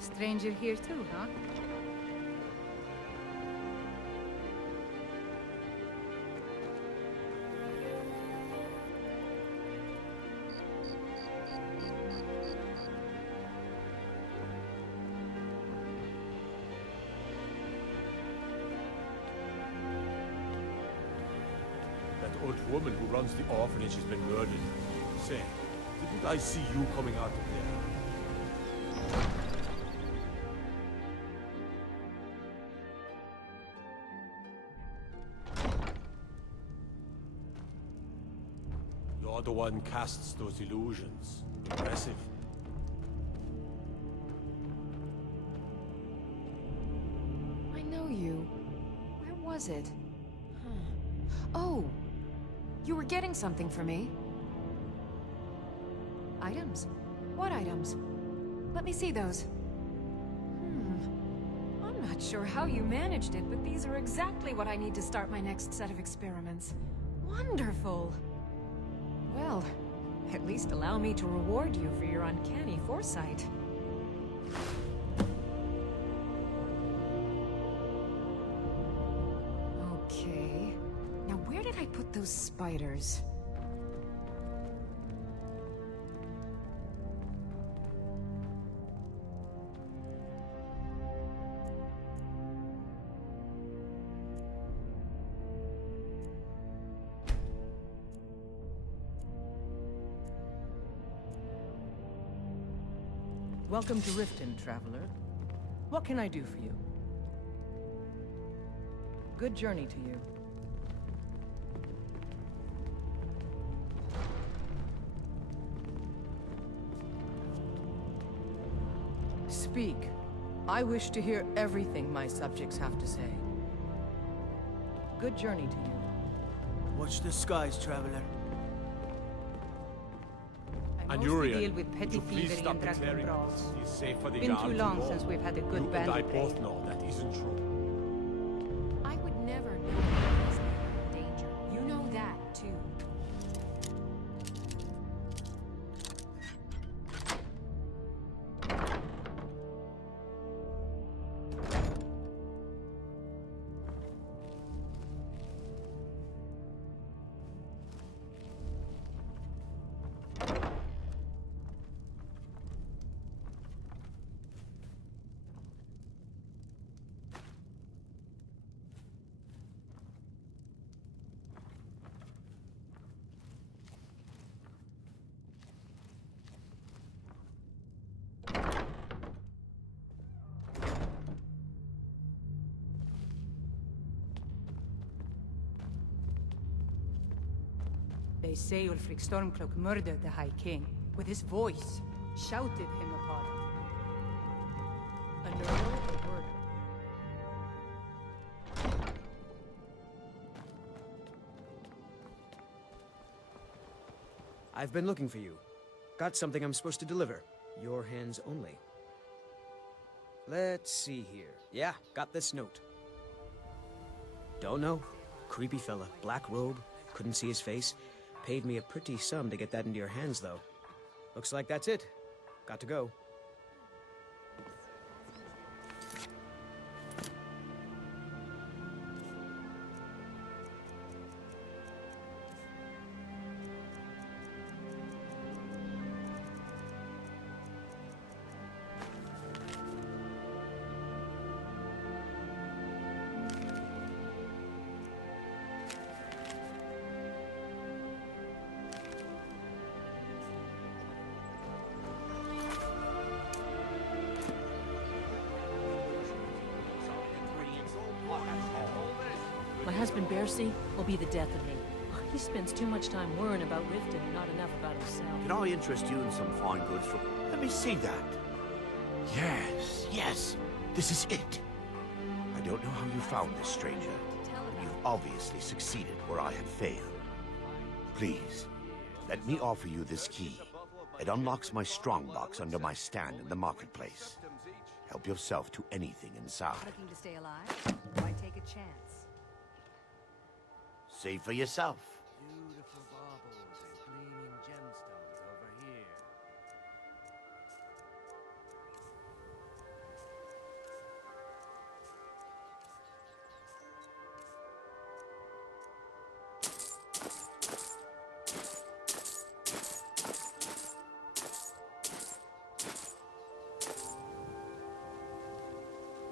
Stranger here too, huh? That old woman who runs the orphanage has been murdered. Say, didn't I see you coming out of there? You're the one casts those illusions. Impressive. I know you. Where was it? Huh. Oh! You were getting something for me. Items? What items? Let me see those. I'm not sure how you managed it, but these are exactly what I need to start my next set of experiments. Wonderful! Well, at least allow me to reward you for your uncanny foresight. Okay. Now where did I put those spiders? Welcome to Riften, traveler. What can I do for you? Good journey to you. Speak. I wish to hear everything my subjects have to say. Good journey to you. Watch the skies, traveler. I And mostly Urian, deal with petty would you please thievery stop and drunken declaring brawls. that he's safe for the Been Jarl too to long go? since we've had a good You and I bandit both raid. know that isn't true. I would never know he's in danger. You know that, too. They say Ulfric Stormcloak murdered the High King. With his voice, shouted him apart. A murder or murder? I've been looking for you. Got something I'm supposed to deliver. Your hands only. Let's see here. Yeah, got this note. Don't know. Creepy fella. Black robe. Couldn't see his face. Paid me a pretty sum to get that into your hands, though. Looks like that's it. Got to go. My husband Bercy will be the death of me. He spends too much time worrying about Riften and not enough about himself. Can I interest you in some fine goods from... Let me see that. Yes, yes, this is it. I don't know how you found this, stranger, but you've obviously succeeded where I had failed. Please, let me offer you this key. It unlocks my strongbox under my stand in the marketplace. Help yourself to anything inside. Looking to stay alive? Why take a chance? See for yourself. Beautiful baubles and gleaming gemstones over here.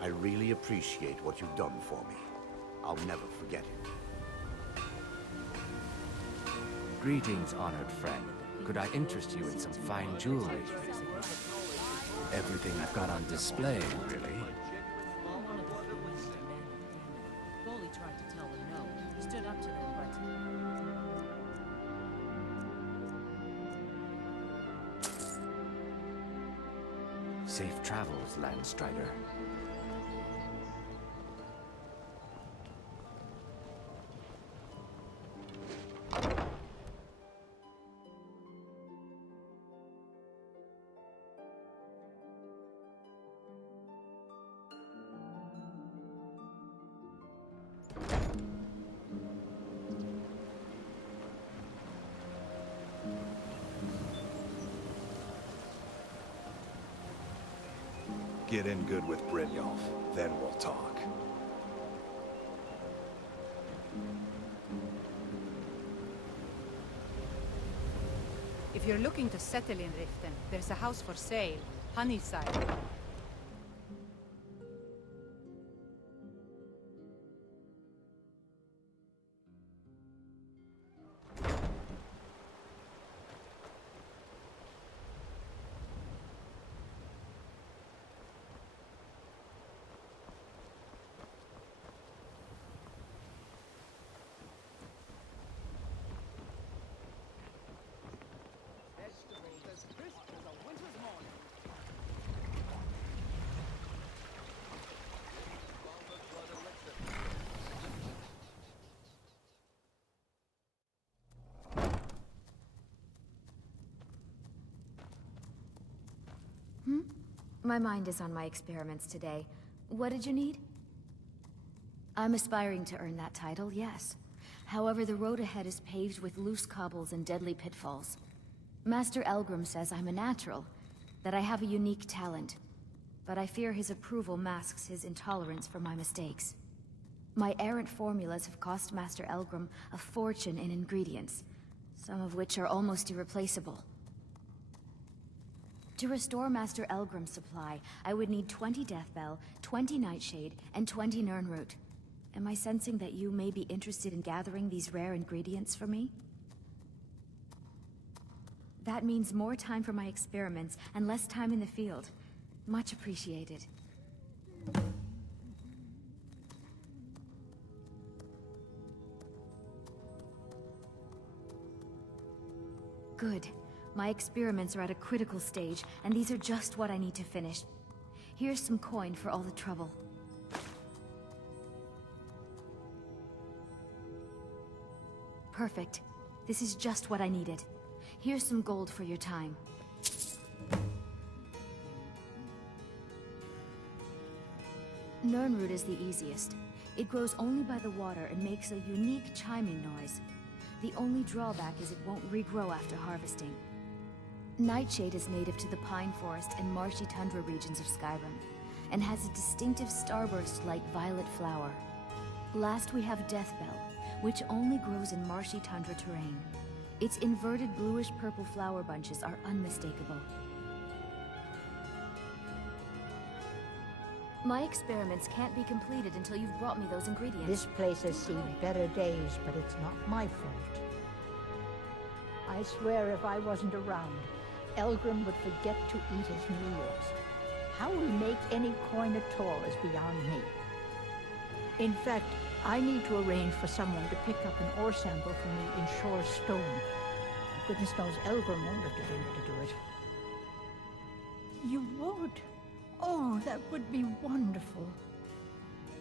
I really appreciate what you've done for me. I'll never forget it. Greetings, honored friend. Could I interest you in some fine jewelry? Everything I've got on display, really. Well, one of the three witnesses demanded payment. Foley tried to tell them no. He stood up to them, but... Safe travels, Landstrider. Get in good with Brynjolf, then we'll talk. If you're looking to settle in Riften, there's a house for sale. Honeyside. My mind is on my experiments today. What did you need? I'm aspiring to earn that title, yes. However, the road ahead is paved with loose cobbles and deadly pitfalls. Master Elgrim says I'm a natural, that I have a unique talent. But I fear his approval masks his intolerance for my mistakes. My errant formulas have cost Master Elgrim a fortune in ingredients, some of which are almost irreplaceable. To restore Master Elgrim's supply, I would need 20 Deathbell, 20 Nightshade, and 20 Nirnroot. Am I sensing that you may be interested in gathering these rare ingredients for me? That means more time for my experiments and less time in the field. Much appreciated. Good. My experiments are at a critical stage, and these are just what I need to finish. Here's some coin for all the trouble. Perfect. This is just what I needed. Here's some gold for your time. Nirnroot is the easiest. It grows only by the water and makes a unique chiming noise. The only drawback is it won't regrow after harvesting. Nightshade is native to the pine forest and marshy tundra regions of Skyrim, and has a distinctive starburst-like violet flower. Last we have Deathbell, which only grows in marshy tundra terrain. Its inverted bluish-purple flower bunches are unmistakable. My experiments can't be completed until you've brought me those ingredients. This place has seen better days, but it's not my fault. I swear if I wasn't around, Elgrim would forget to eat his meals. How we make any coin at all is beyond me. In fact, I need to arrange for someone to pick up an ore sample for me in Shore Stone. Goodness knows Elgrim won't have been able to do it. You would? Oh, that would be wonderful.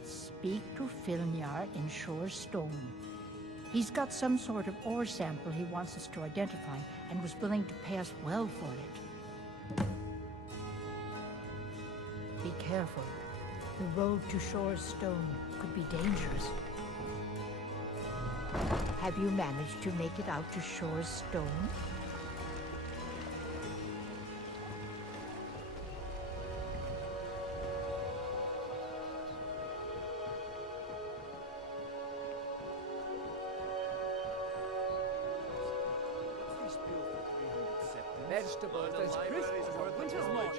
Speak to Filnyar in Shore Stone. He's got some sort of ore sample he wants us to identify, and was willing to pay us well for it. Be careful. The road to Shore Stone could be dangerous. Have you managed to make it out to Shore Stone? vegetables as crisp as a winter's morning.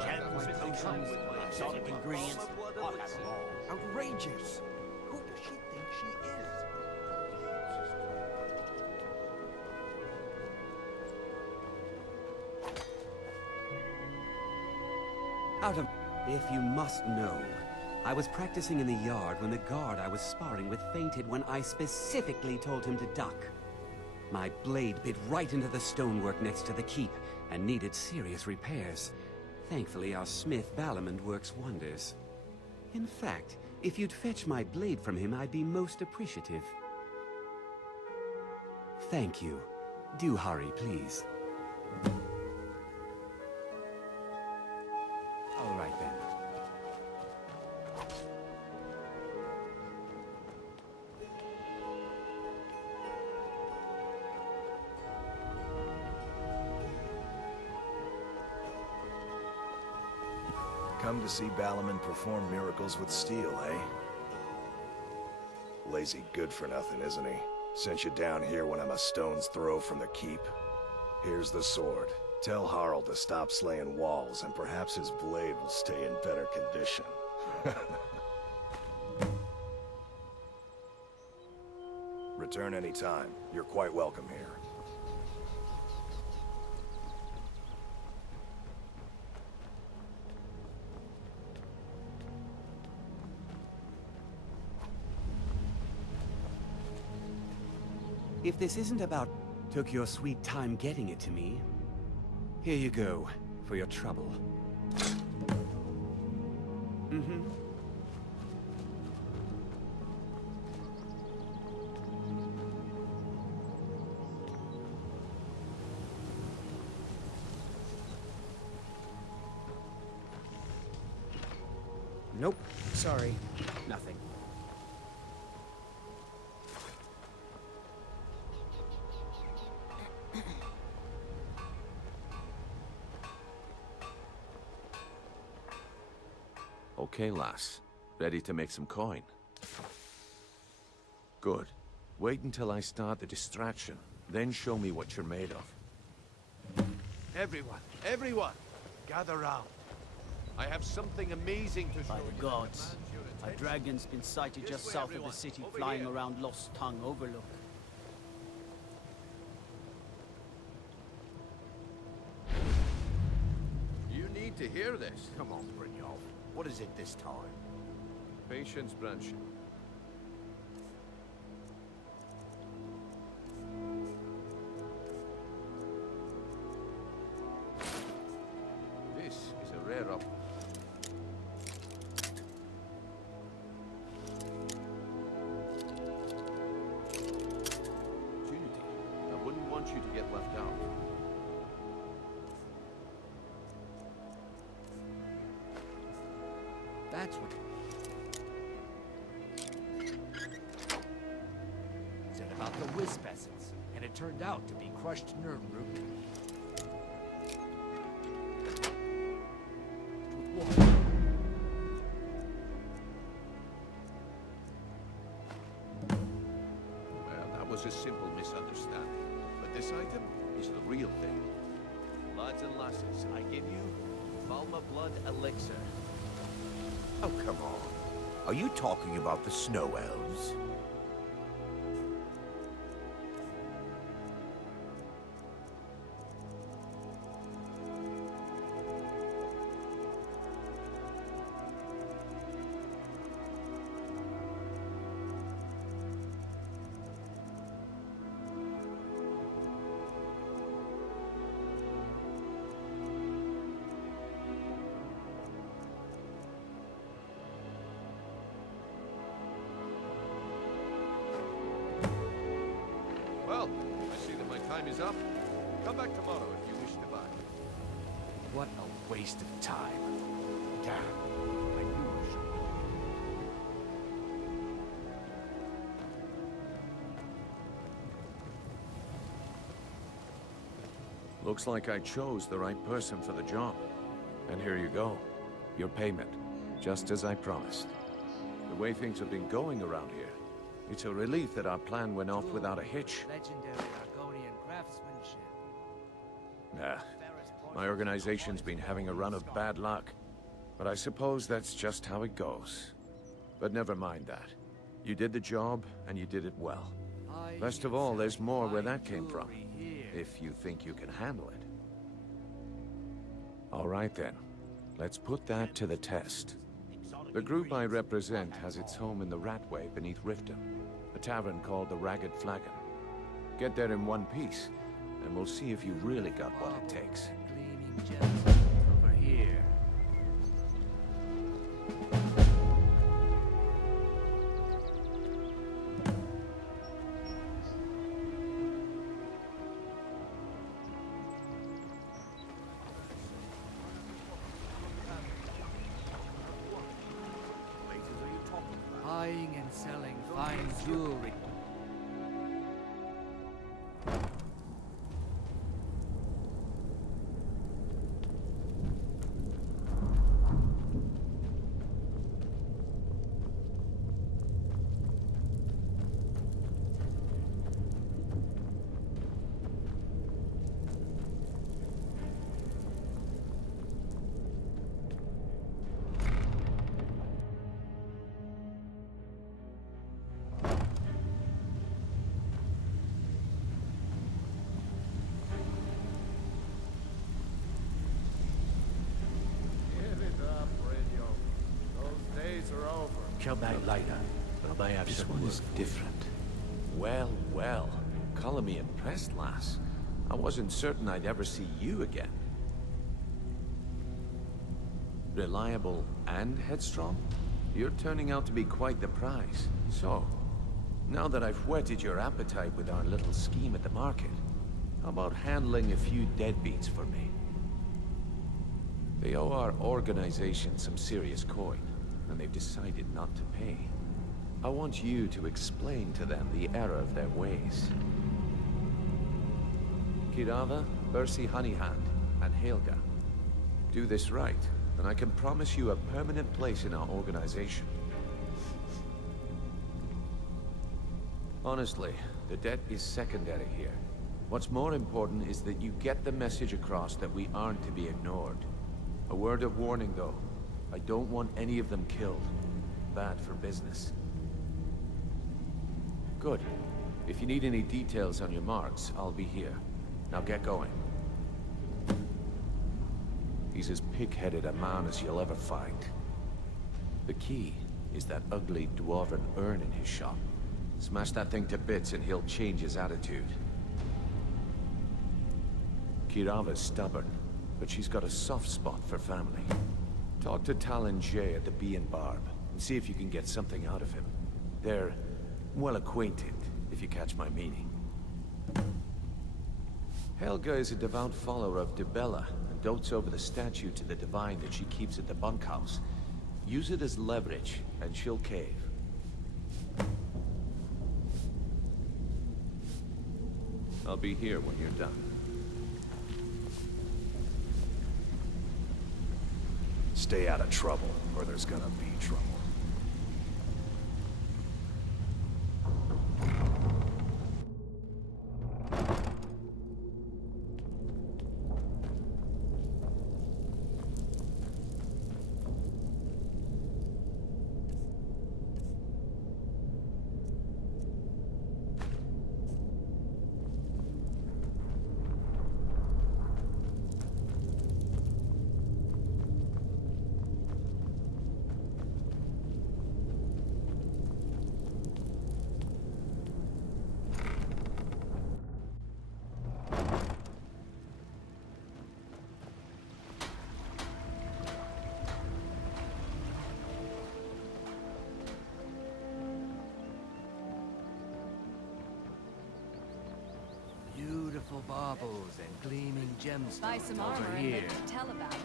Gems, potions, exotic ingredients. I'll have them all. Outrageous! Who does she think she is? If you must know, I was practicing in the yard when the guard I was sparring with fainted when I specifically told him to duck. My blade bit right into the stonework next to the keep and needed serious repairs. Thankfully, our smith Balamond works wonders. In fact, if you'd fetch my blade from him, I'd be most appreciative. Thank you. Do hurry, please. All right, then. Come to see Balamond perform miracles with steel, eh? Lazy good-for-nothing, isn't he? Sent you down here when I'm a stone's throw from the keep. Here's the sword. Tell Harald to stop slaying walls, and perhaps his blade will stay in better condition. Return any time. You're quite welcome here. If this isn't about took your sweet time getting it to me, here you go, for your trouble. Mm-hmm. Nope. Sorry. Nothing. Okay, lass. Ready to make some coin? Good. Wait until I start the distraction, then show me what you're made of. Everyone! Gather round. I have something amazing to show you. By the gods, a dragon's been sighted just south of the city, flying around Lost Tongue Overlook. You need to hear this. Come on, Brynjolf. What is it this time? Patience, Branch. This is a rare up. Opportunity. I wouldn't want you to get left out. That's what... Said about the wisp essence, and it turned out to be crushed nerve root. With water. Well, that was a simple misunderstanding. But this item is the real thing. Lads and lasses, I give you Valma Blood Elixir. Oh, come on. Are you talking about the Snow Elves? Well, I see that my time is up. Come back tomorrow if you wish to buy. What a waste of time. Damn. I knew I should. Looks like I chose the right person for the job. And here you go. Your payment. Just as I promised. The way things have been going around here, it's a relief that our plan went off without a hitch. Legendary Argonian craftsmanship. Nah. My organization's been having a run of bad luck. But I suppose that's just how it goes. But never mind that. You did the job, and you did it well. Best of all, there's more where that came from. If you think you can handle it. All right then. Let's put that to the test. The group I represent has its home in the Ratway beneath Riften, a tavern called the Ragged Flagon. Get there in one piece, and we'll see if you really got what it takes. Over here. Buying and selling fine jewelry. Come back later. I may have some work. Different. Well, well. Call me impressed, lass. I wasn't certain I'd ever see you again. Reliable and headstrong? You're turning out to be quite the prize. So, now that I've whetted your appetite with our little scheme at the market, how about handling a few deadbeats for me? They owe our organization some serious coin, and they've decided not to pay. I want you to explain to them the error of their ways. Kirava, Bersi Honeyhand, and Helga. Do this right, and I can promise you a permanent place in our organization. Honestly, the debt is secondary here. What's more important is that you get the message across that we aren't to be ignored. A word of warning, though. I don't want any of them killed. Bad for business. Good. If you need any details on your marks, I'll be here. Now get going. He's as pig-headed a man as you'll ever find. The key is that ugly dwarven urn in his shop. Smash that thing to bits and he'll change his attitude. Kirava's stubborn, but she's got a soft spot for family. Talk to Talon Jay at the Bee and Barb, and see if you can get something out of him. They're well acquainted, if you catch my meaning. Helga is a devout follower of Dibella, and dotes over the statue to the divine that she keeps at the bunkhouse. Use it as leverage, and she'll cave. I'll be here when you're done. Stay out of trouble, or there's gonna be trouble. Beautiful baubles and gleaming gemstones. Buy some over armor and here. they can tell about it.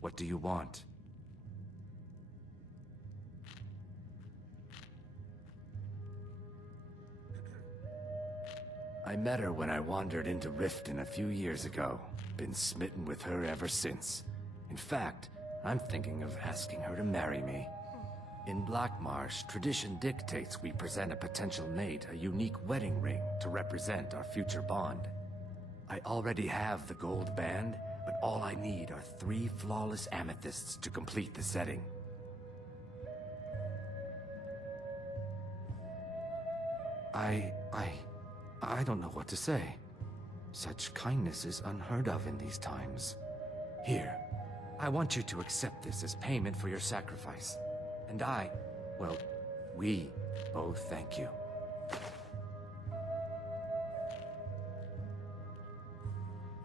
What do you want? I met her when I wandered into Riften a few years ago. Been smitten with her ever since. In fact, I'm thinking of asking her to marry me. In Blackmarsh, tradition dictates we present a potential mate a unique wedding ring to represent our future bond. I already have the gold band, but all I need are 3 flawless amethysts to complete the setting. I don't know what to say. Such kindness is unheard of in these times. Here, I want you to accept this as payment for your sacrifice. And well, we both thank you.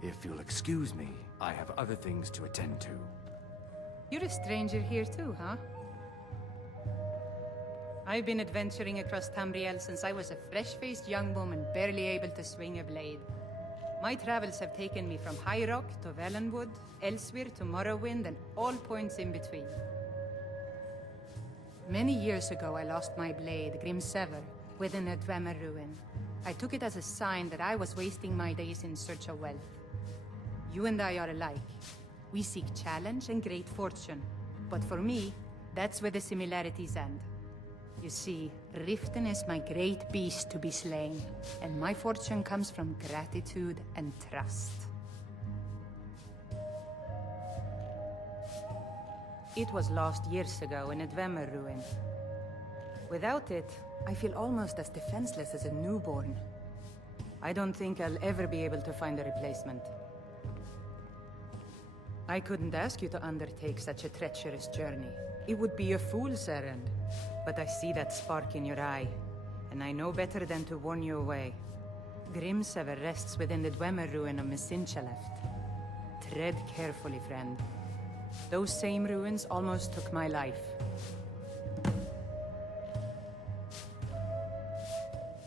If you'll excuse me, I have other things to attend to. You're a stranger here too, huh? I've been adventuring across Tamriel since I was a fresh-faced young woman barely able to swing a blade. My travels have taken me from High Rock to Valenwood, elsewhere to Morrowind, and all points in between. Many years ago, I lost my blade, Grimsever, within a Dwemer ruin. I took it as a sign that I was wasting my days in search of wealth. You and I are alike. We seek challenge and great fortune. But for me, that's where the similarities end. You see, Riften is my great beast to be slain, and my fortune comes from gratitude and trust. It was lost years ago in a Dwemer ruin. Without it, I feel almost as defenseless as a newborn. I don't think I'll ever be able to find a replacement. I couldn't ask you to undertake such a treacherous journey. It would be a fool's errand. But I see that spark in your eye, and I know better than to warn you away. Grimsever rests within the Dwemer ruin of Mesinchaleft. Tread carefully, friend. Those same ruins almost took my life.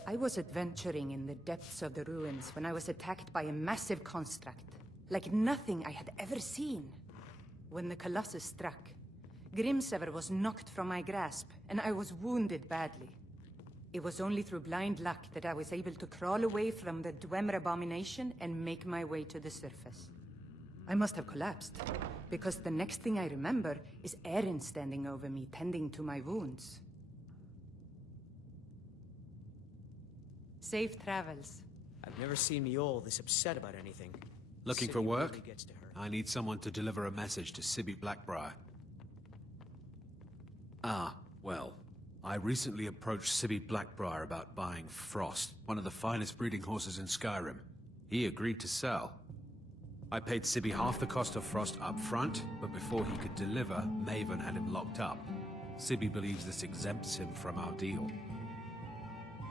I was adventuring in the depths of the ruins when I was attacked by a massive construct, like nothing I had ever seen. When the Colossus struck, Grimsever was knocked from my grasp, and I was wounded badly. It was only through blind luck that I was able to crawl away from the Dwemer abomination and make my way to the surface. I must have collapsed, because the next thing I remember is Erin standing over me, tending to my wounds. Safe travels. I've never seen Mjol this upset about anything. Looking City for work? really gets to her. I need someone to deliver a message to Sibby Blackbriar. Well, I recently approached Sibby Blackbriar about buying Frost, one of the finest breeding horses in Skyrim. He agreed to sell. I paid Sibby half the cost of Frost up front, but before he could deliver, Maven had him locked up. Sibby believes this exempts him from our deal.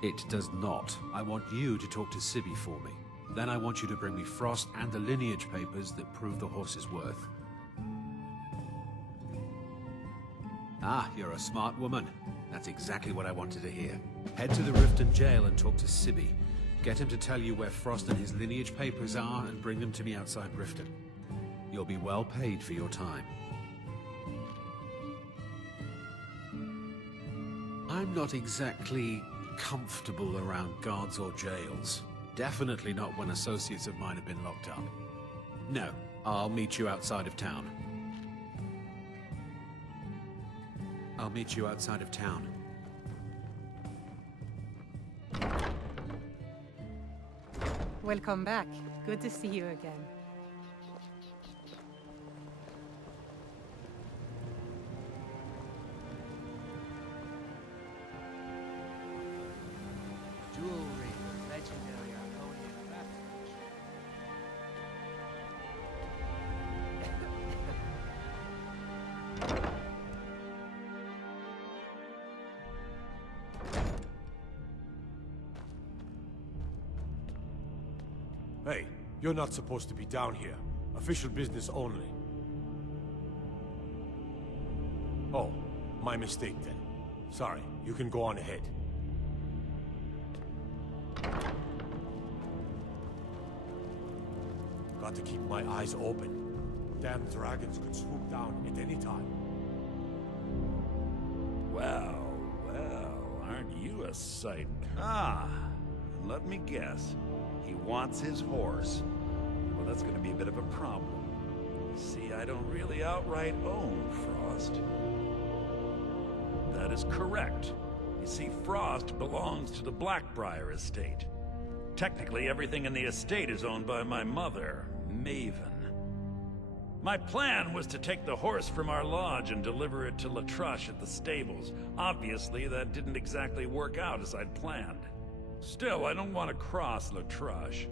It does not. I want you to talk to Sibby for me. Then I want you to bring me Frost and the lineage papers that prove the horse's worth. Ah, you're a smart woman. That's exactly what I wanted to hear. Head to the Riften jail and talk to Sibby. Get him to tell you where Frost and his lineage papers are and bring them to me outside Riften. You'll be well paid for your time. I'm not exactly comfortable around guards or jails. Definitely not when associates of mine have been locked up. No, I'll meet you outside of town. I'll meet you outside of town. Welcome back. Good to see you again. Jewelry, legendary Argonian craftsmanship. Hey, you're not supposed to be down here. Official business only. Oh, my mistake then. Sorry, you can go on ahead. Got to keep my eyes open. Damn dragons could swoop down at any time. Well, well, aren't you a sight? Let me guess. He wants his horse. Well, that's gonna be a bit of a problem. See, I don't really outright own Frost. That is correct. You see, Frost belongs to the Blackbriar estate. Technically, everything in the estate is owned by my mother, Maven. My plan was to take the horse from our lodge and deliver it to Latrush at the stables. Obviously, that didn't exactly work out as I'd planned. Still, I don't want to cross Latrush.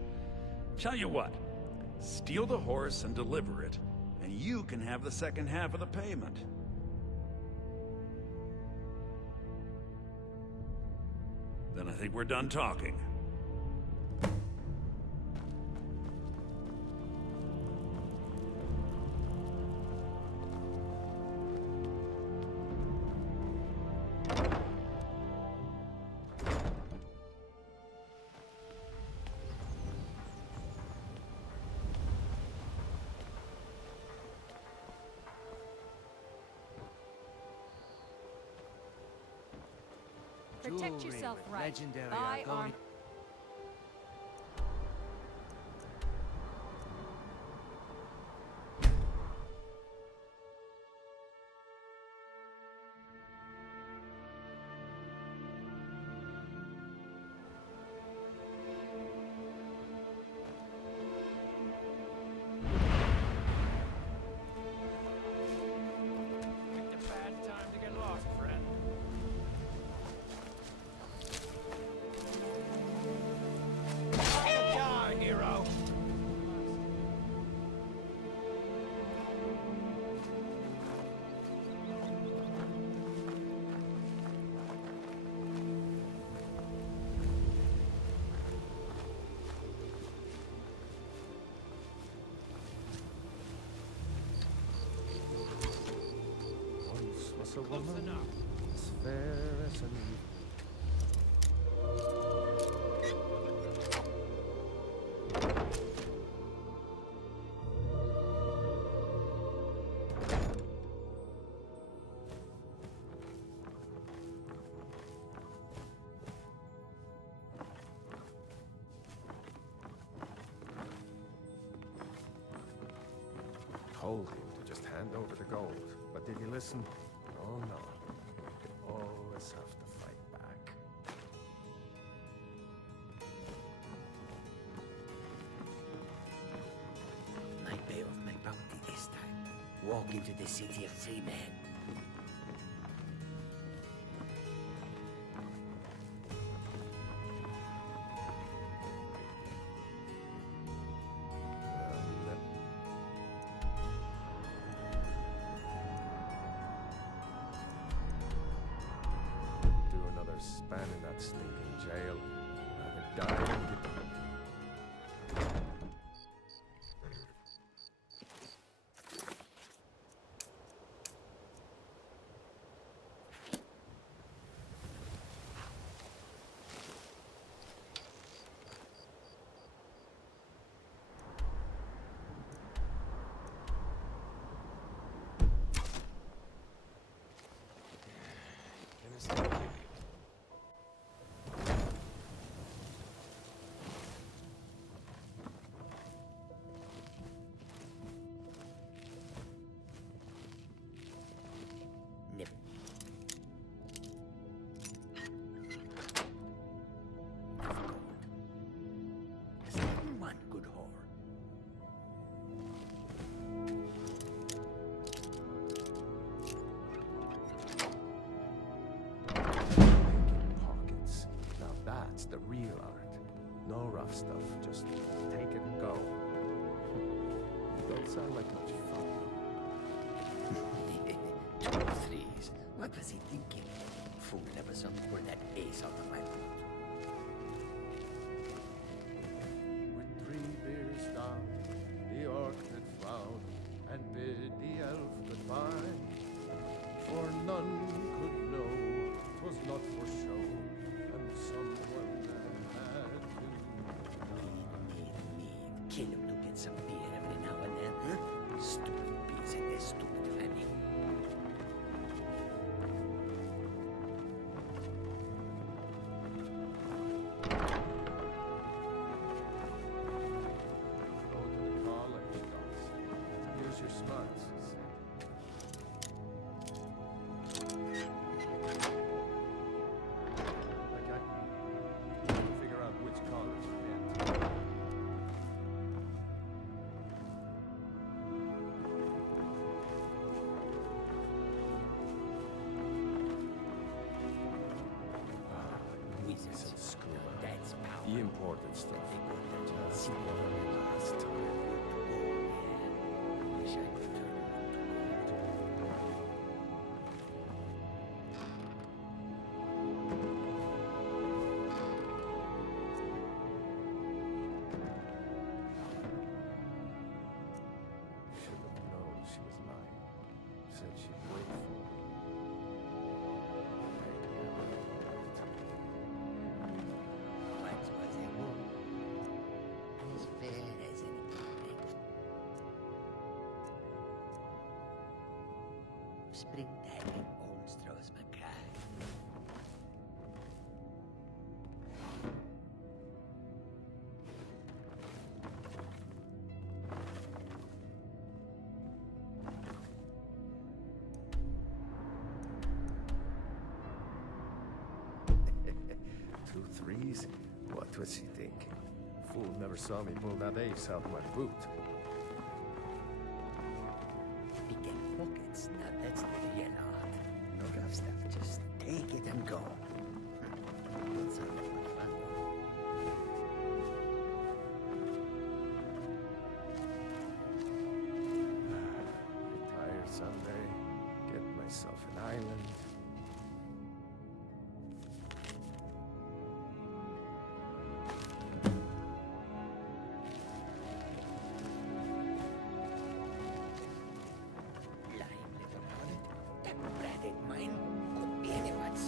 Tell you what, steal the horse and deliver it, and you can have the second half of the payment. Then I think we're done talking. Protect yourself right. Legendary. Buy arm. Picked a bad time to get lost, friend. Die, hero! Once was a Close woman enough. as fair as an evening. Told him to just hand over the gold, but did he listen? Oh no. You always have to fight back. My day of my bounty this time. Walk into the city a free man. Do another span in that stinking jail. Rather die than get... Nip. There's only one good whore. Making pockets. Now that's the real art. No rough stuff, just take it and go. Don't sound like much fun. 2 3s. What was he thinking? Fool never saw me pour that ace out of my boot. With 3 beers down, the orc did frown and bid the elf goodbye. For none could know 'twas not for show, and someone had to Need. Kill him to get some beer every now and then, huh? Stupid bees and their stupid honey. stuff. Just one last time. Wish I could turn it to gold. Should have known she was lying. Said she'd wait for me. Once was a woman, as fair as an evening. Springtime in Olmstros Mackay. Two threes? What was she thinking? Fool never saw me pull that ace out my boot. Picking pockets, now that's the real art. No rough stuff, just take it and go. Don't sound like much fun, Retire someday, get myself an island. Lying little harlot, that brat ain't mine. Could be anyone's.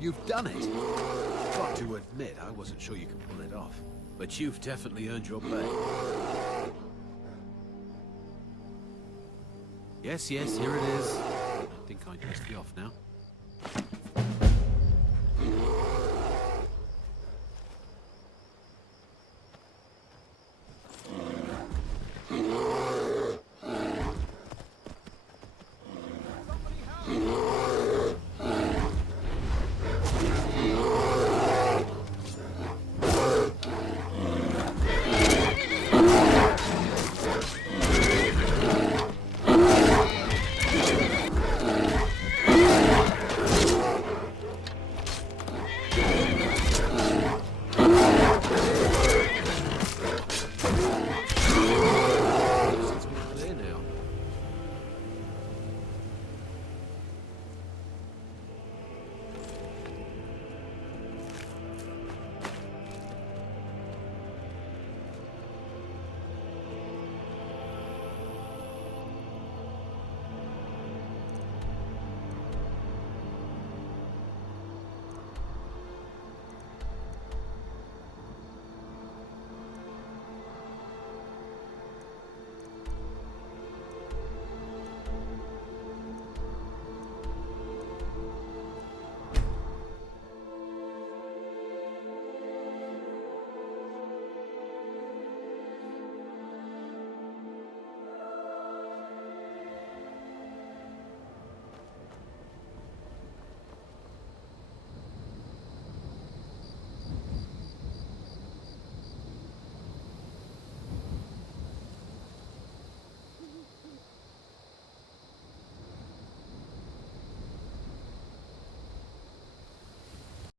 You've done it! Got to admit, I wasn't sure you could pull it off. But you've definitely earned your pay. Yes, here it is. I think I can just be off now.